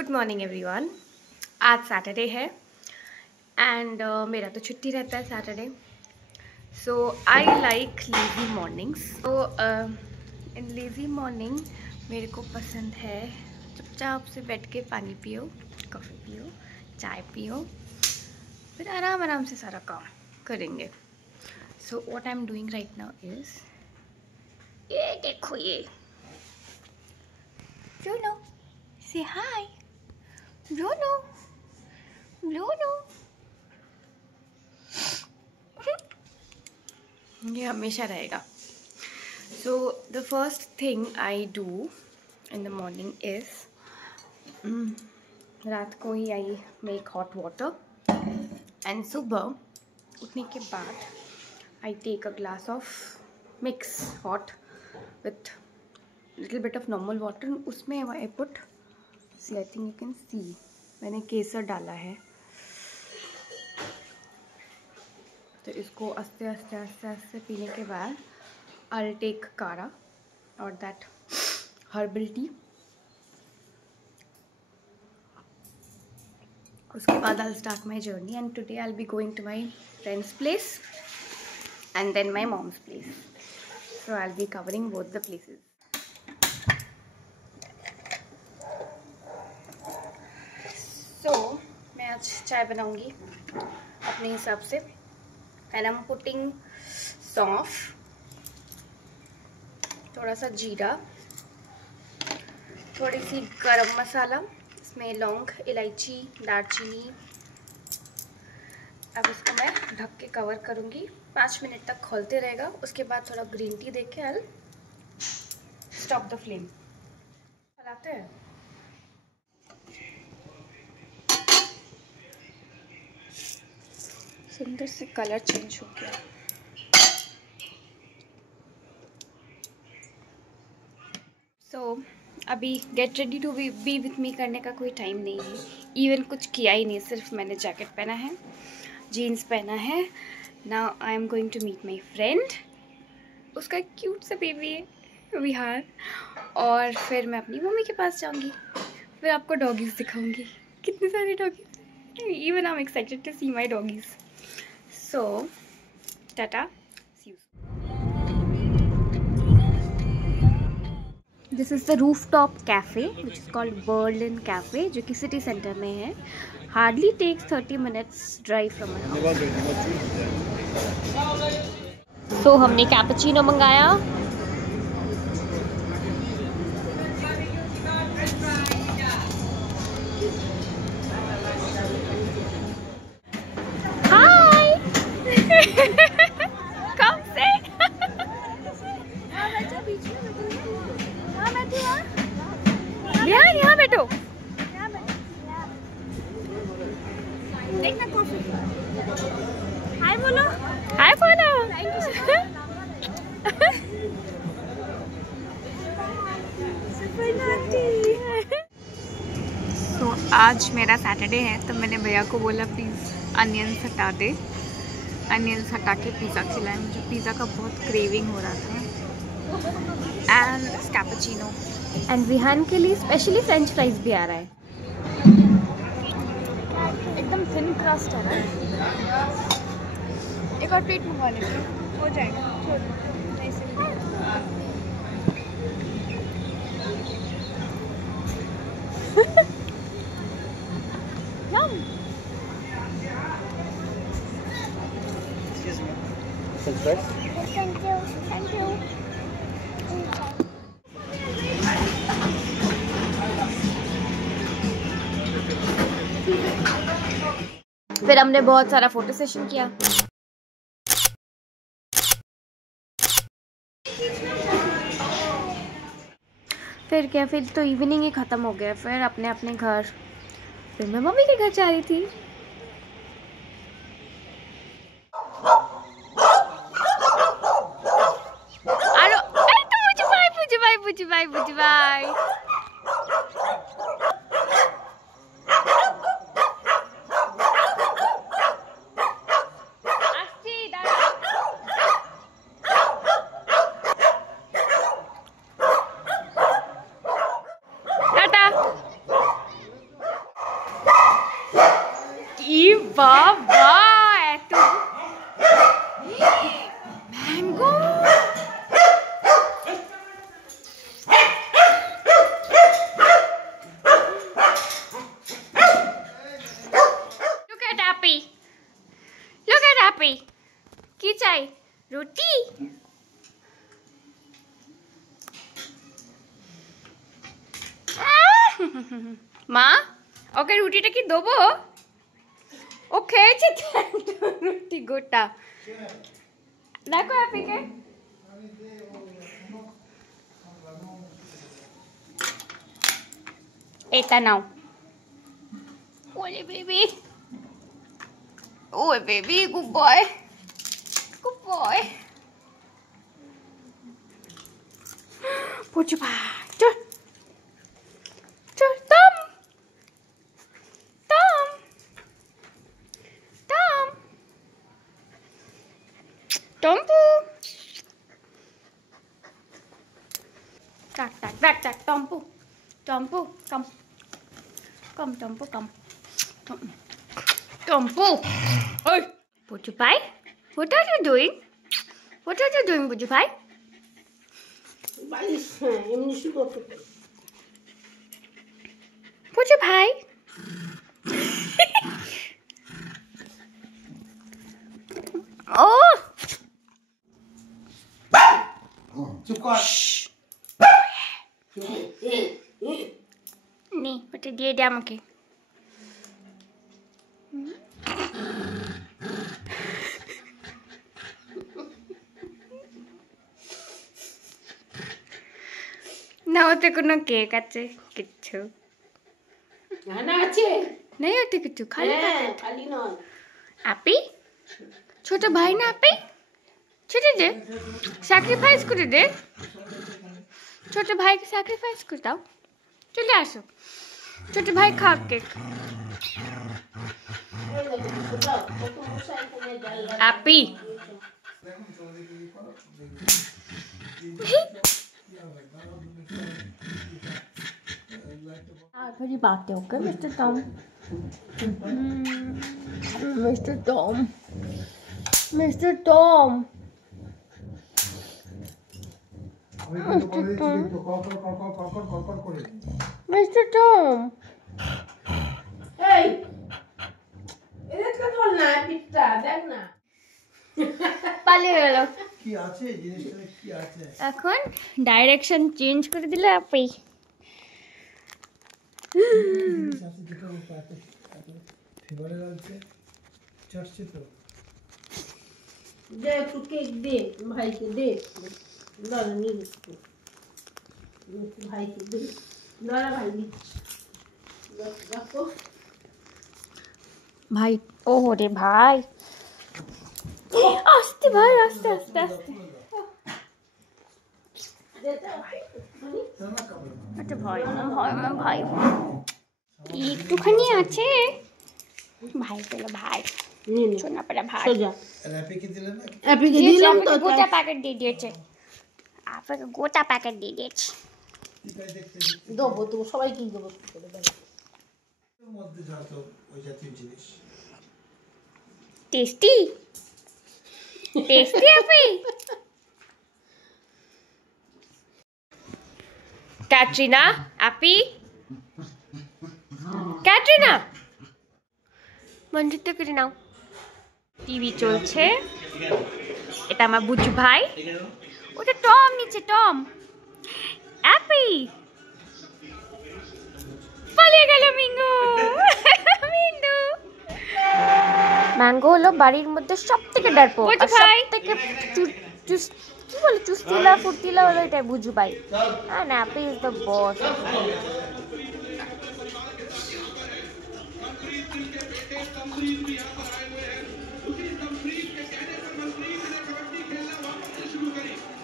Good morning everyone. आज Saturday है and मेरा तो छुट्टी रहता है Saturday, so I like lazy mornings. तो इन लेज़ी मॉर्निंग मेरे को पसंद है चुपचाप से बैठ के पानी पियो, कॉफ़ी पियो, चाय पियो, फिर आराम आराम से सारा काम करेंगे। So what I am doing right now is, ये देखो, ये Bruno, say hi. Bruno, Bruno. ये हमेशा रहेगा। So the first thing I do in the morning is रात को ही I make hot water and सुबह उठने के बाद I take a glass of mix hot with little bit of normal water. उसमें I put, see, I think you can see, मैंने केसर डाला है। तो इसको आस्ते आस्ते आस्ते आस्ते पीने के बाद I'll take काढ़ा और that herbal tea। उसके बाद I'll start my journey and today I'll be going to my friend's place and then my mom's place. So I'll be covering both the places. So मैं आज चाय बनाऊंगी अपने हिसाब से and I'm putting सौंफ, थोड़ा सा जीरा, थोड़ी सी गरम मसाला, इसमें लौंग, इलायची, दालचीनी। अब इसको मैं ढक के कवर करूँगी, 5 मिनट तक खोलते रहेगा। उसके बाद थोड़ा ग्रीन टी दे के I'll स्टॉप द फ्लेम। चलाते हैं। सुंदर से कलर चेंज हो गया। सो अभी get ready to be with me करने का कोई टाइम नहीं है। इवन कुछ किया ही नहीं, सिर्फ मैंने जैकेट पहना है, जीन्स पहना है। Now I am going to meet my friend. उसका क्यूट सा बेबी है विहार। और फिर मैं अपनी मम्मी के पास जाऊंगी, फिर आपको डॉगीज़ दिखाऊंगी। कितने सारे doggies, even I am excited to see my doggies. So, tata, see you. This is the rooftop cafe, which is called Berlin Cafe, जो कि सिटी सेंटर में है। Hardly takes 30 minutes drive from my house. So हमने cappuccino मंगाया। Come say. यहाँ बैठो। देखना coffee. हाय बोलो। हाय बोलो। तो आज मेरा सैटरडे है, तो मैंने भैया को बोला प्लीज़ अनियंस हटा दे। अनियंस हटा के पिज़्ज़ा खिलाए। मुझे पिज़्ज़ा का बहुत क्रेविंग हो रहा था। एंड कैपुचिनो एंड विहान के लिए स्पेशली फ्रेंच फ्राइज भी आ रहा है। एकदम थिन क्रस्ट है ना। एक और प्लेट मंगवा लेते हो जाएगा। Thank you. Thank you. फिर हमने बहुत सारा फोटो सेशन किया। फिर क्या, फिर तो इवनिंग ही ख़त्म हो गया। फिर अपने अपने घर, फिर मैं मम्मी के घर जा रही थी। Bye, bye, bye. Tata. রুটি মা ওকে রুটিটা কি দেবো? ও খেয়েছে রুটি গোটা। দেখো হ্যাপিকে এটা নাও। ওলে বেবি, ও baby, good boy, good boy. পুচু ভাই চল চল। টম টম টম টম্পু, টাক টাক টাক টাক। টম্পু টম্পু কম কম, টম্পু কম, টম্পু। ওই পুচু ভাই, what are you doing? What are you doing, পুচু ভাই? পুচু ভাই ও চুপ কর। নে ওটা দিয়ে দে আমাকে। না ওতে কোনো কেক আছে কিচ্ছু আছে নেই, ওতে কিছু খালি খালি নয়। আপি ছোট ভাই না আপি, ছেড়ে দে, স্যাক্রিফাইস করে দে, ছোট ভাইকে স্যাক্রিফাইস করে দাও। চলে আসো ছোট ভাই খা কেক। আপি Very bad, okay, Mr. Tom. Mr. Tom. Mr. Tom. Mr. Tom. Hey! এদিকে বল না পিঠটা দেখ না। পালিয়ে গেল। কি আছে জিনিসটা, কি আছে? এখন ডাইরেকশন চেঞ্জ করে দিলে আপনি। জিনিস আছে যেটা ফেভারে লাগছে, চড়ছে তো। দে একটু কেক দে ভাইকে দে। দাঁড়া নিয়ে একটু ভাইকে দে। দাঁড়া ভাই দেখো ভাই ও রে ভাই, আস্তে ভাই, আস্তে আস্তে আস্তে। একটা ভয় ভয় ভাই একটুখানি আছে। ভাই পেলো ভাই, শোনা পেলা ভাই। র্যাপিকে দিলে না? অ্যাপিকে দিয়েছে, দিলাম তো আপনাকে গোটা প্যাকেট দিয়ে দিয়েছে, আপনাকে গোটা প্যাকেট দিয়ে দিয়েছে। দেবো তো সবাই কি দেবো এর মধ্যে যত ওই জাতীয় জিনিস। টেস্টি টেস্টি আপনি। ক্যাটরিনা আপি, ক্যাটরিনা বন্ধুত্ব করে নাও। টিভি চলছে, এটা আমার বুঝু ভাই, ওটা টম নিচে, টম। অ্যাপি পালিয়ে গেল মিঙ্গু। মিন্টু ম্যাঙ্গো হলো বাড়ির মধ্যে সব থেকে ডারপো, আর সব থেকে কি বলে চুস্তিলা ফুর্তিলা হলো এটা বুঝু ভাই। হ্যাঁ না, অ্যাপি ইজ দ্য বস।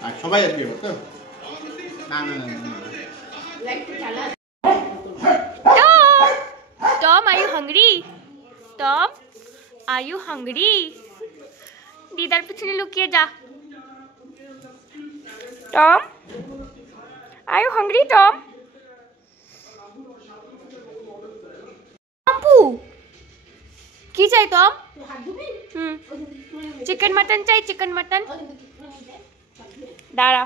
আর সবাই আসবে তো না না না Tom! Tom, are you hungry? Tom, are you hungry? দিদার পিছনে লুকিয়ে যা। Tom, are you hungry, Tom? টম্পু কি চাই টম? চিকেন মটন চাই, চিকেন মটন। দাঁড়া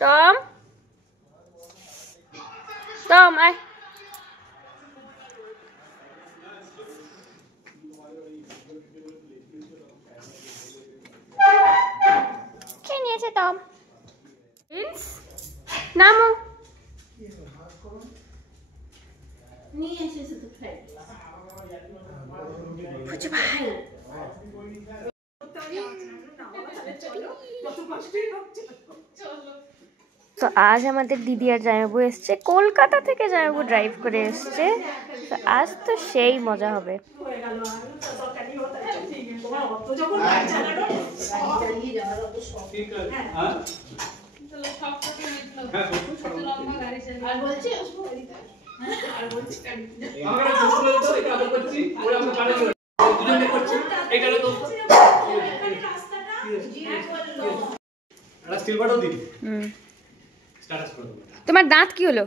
টম, টম আয়। নিয়ে এসেছে তো ফ্রাইড পুচু ভাই তো আজ আমাদের দিদি আর জামাইবাবু এসছে, কলকাতা থেকে জামাইবাবু ড্রাইভ করে এসছে। তো আজ তো সেই মজা হবে। তোমার দাঁত কি হলো?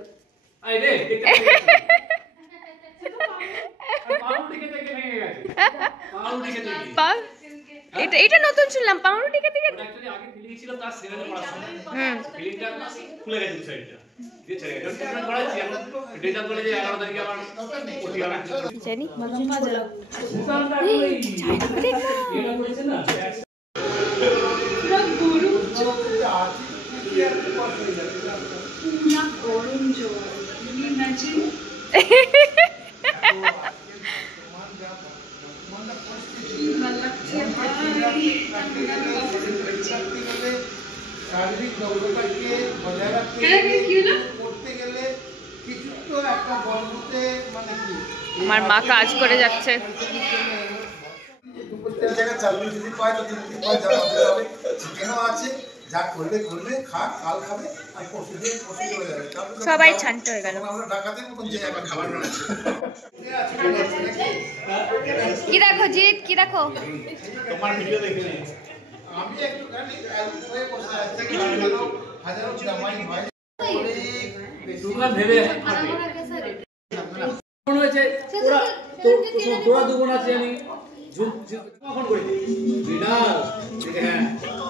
এটা নতুন শুনলাম, পাউরুটি খেতে খেতে জানি শারীরিক দক্ষতাকে বজায় রাখতে করতে গেলে কিছু তো একটা বন্ধুতে মানে কি আমার মা কাজ করে যাচ্ছে। জায়গায় চালু যদি পায় তো যদি পায় যাবে চিকেনও আছে, যা করলে করলে খা, কাল খাবে আর পরশু দিয়ে পরশু চলে যাবে। সবাই শান্ত হয়ে গেল। আমরা ডাকাতের মতন যে একটা খাবার বানাচ্ছি। কি দেখো জিৎ, কি দেখো? তোমার ভিডিও দেখে আমি একটুখানি হয়ে বসে আছি, হাজারো জামাই ভাই তোমরা ভেবে মনে হয়েছে ওরা তোরা দুগুণ আছে আমি কখন করি বিনাল হ্যাঁ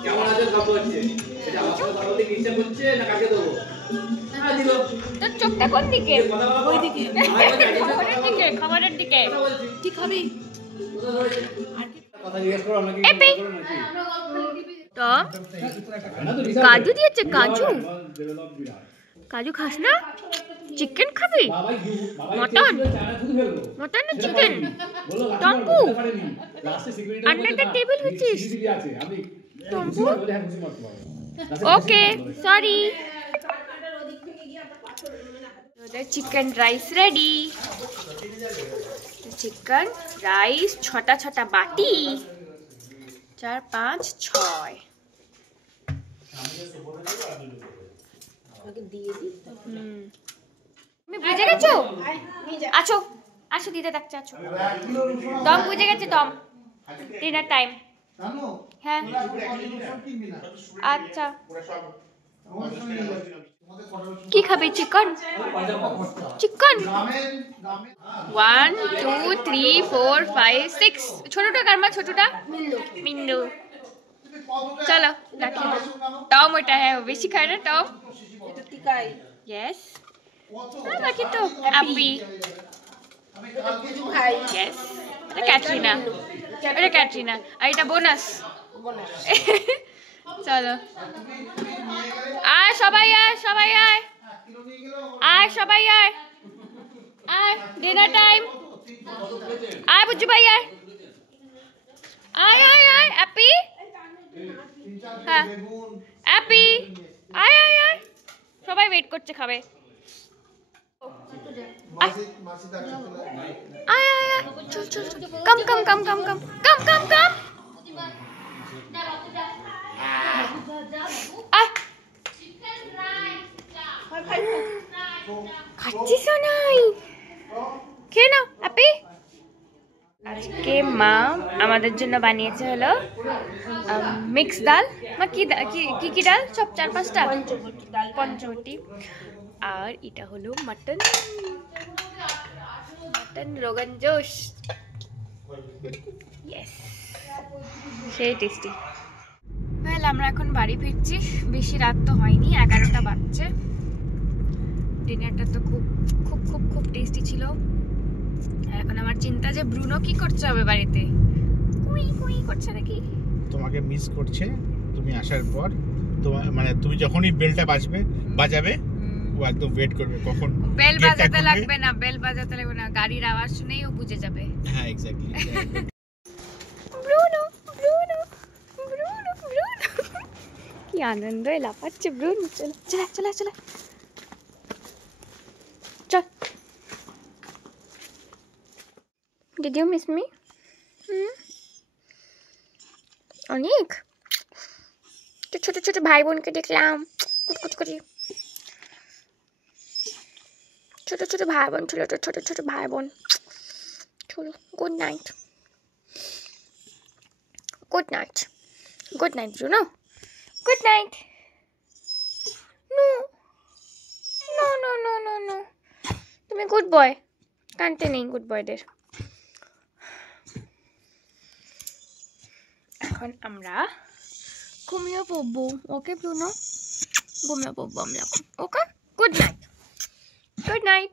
কেমন আছে সব হচ্ছে এটা আমার সাথে কথা বলতে ইচ্ছা করছে না কাকে দেবো না দিল তোর চোখটা কোন দিকে? ওই দিকে খাবারের দিকে, খাবারের দিকে। কি খাবি? কথা জিজ্ঞেস করো নাকি এপি তো কাজু দিয়েছে, কাজু কাজু খাস না? চিকেন খাবি? মটন মটন না চিকেন? টম্পু আন্ডার দ্য টেবিল হচ্ছিস? টম্পু okay sorry. Chicken rice ready. Chicken rice ছটা ছটা বাটি, 4 5 6 তুমি বুঝে গেছো? আছো আসো দিতে ডাকছে, আছো দম বুঝে গেছে দম। Dinner time. হ্যাঁ আচ্ছা কি খাবে? চিকেন চিকেন 1 2 3 4 5 6 ছোটটা কারমা ছোটটা মিন্নু চলো রাখি। টম ওটা হ্যাঁ বেশি খায় না টম। ইয়েস রাখি তো আপি। ইয়েস এটা ক্যাটরিনা, এটা ক্যাটরিনা আর এটা বোনাস। চলো আয় সবাই, আয় সবাই, আয় আয় সবাই, আয় আয় ডিনার টাইম। আয় বুঝু ভাই, আয় আয় আয় আয় অ্যাপি। হ্যাঁ অ্যাপি আয় আয় আয়, সবাই ওয়েট করছে খাবে। আয় আয় আয় চল চল কম কম কম কম কম কম কম কম আয় খাচ্ছিস নাই? খেয়ে নাও অ্যাপি। আজকে মা আমাদের জন্য বানিয়েছে হলো মিক্স ডাল। মা কি কি কি ডাল? সব 4 5টা পঞ্চবটি। আর এটা হলো mutton, mutton rogan josh. Yes সেই টেস্টি। ওয়েল আমরা এখন বাড়ি ফিরছি, বেশি রাত তো হয়নি, 11টা বাজছে। ডিনারটা তো খুব খুব খুব খুব টেস্টি ছিল। এখন আমার চিন্তা যে ব্রুনো কি করছে হবে বাড়িতে, কুই কুই করছে নাকি। তোমাকে মিস করছে তুমি আসার পর। তোমার মানে তুমি যখনই বেলটা বাজাবে ও একদম ওয়েট করবে কখন বেল gate টা বাজাতে খুলবে। লাগবে না, বেল বাজাতে লাগবে না, গাড়ির আওয়াজ শুনেই ও বুঝে যাবে। হ্যাঁ exactly Bruno Bruno Bruno Bruno, কি আনন্দ লাফাচ্ছে ব্রুনো। চল চল চল চল চল। Did you miss me? অনেক তো ছোট ছোট ভাই বোনকে দেখলাম কুটকুট করে, ছোট ছোট ভাই বোন ছিল, তো ছোট ছোট ভাই বোন। চলো good night, good night, good night Bruno, good night. No no no no no no, তুমি গুড বয়, কানতে নেই গুড বয়দের। এখন আমরা ঘুমিয়ে পড়বো, ওকে ব্রুনো? ঘুমিয়ে পড়বো আমরা, okay? Good night, good night.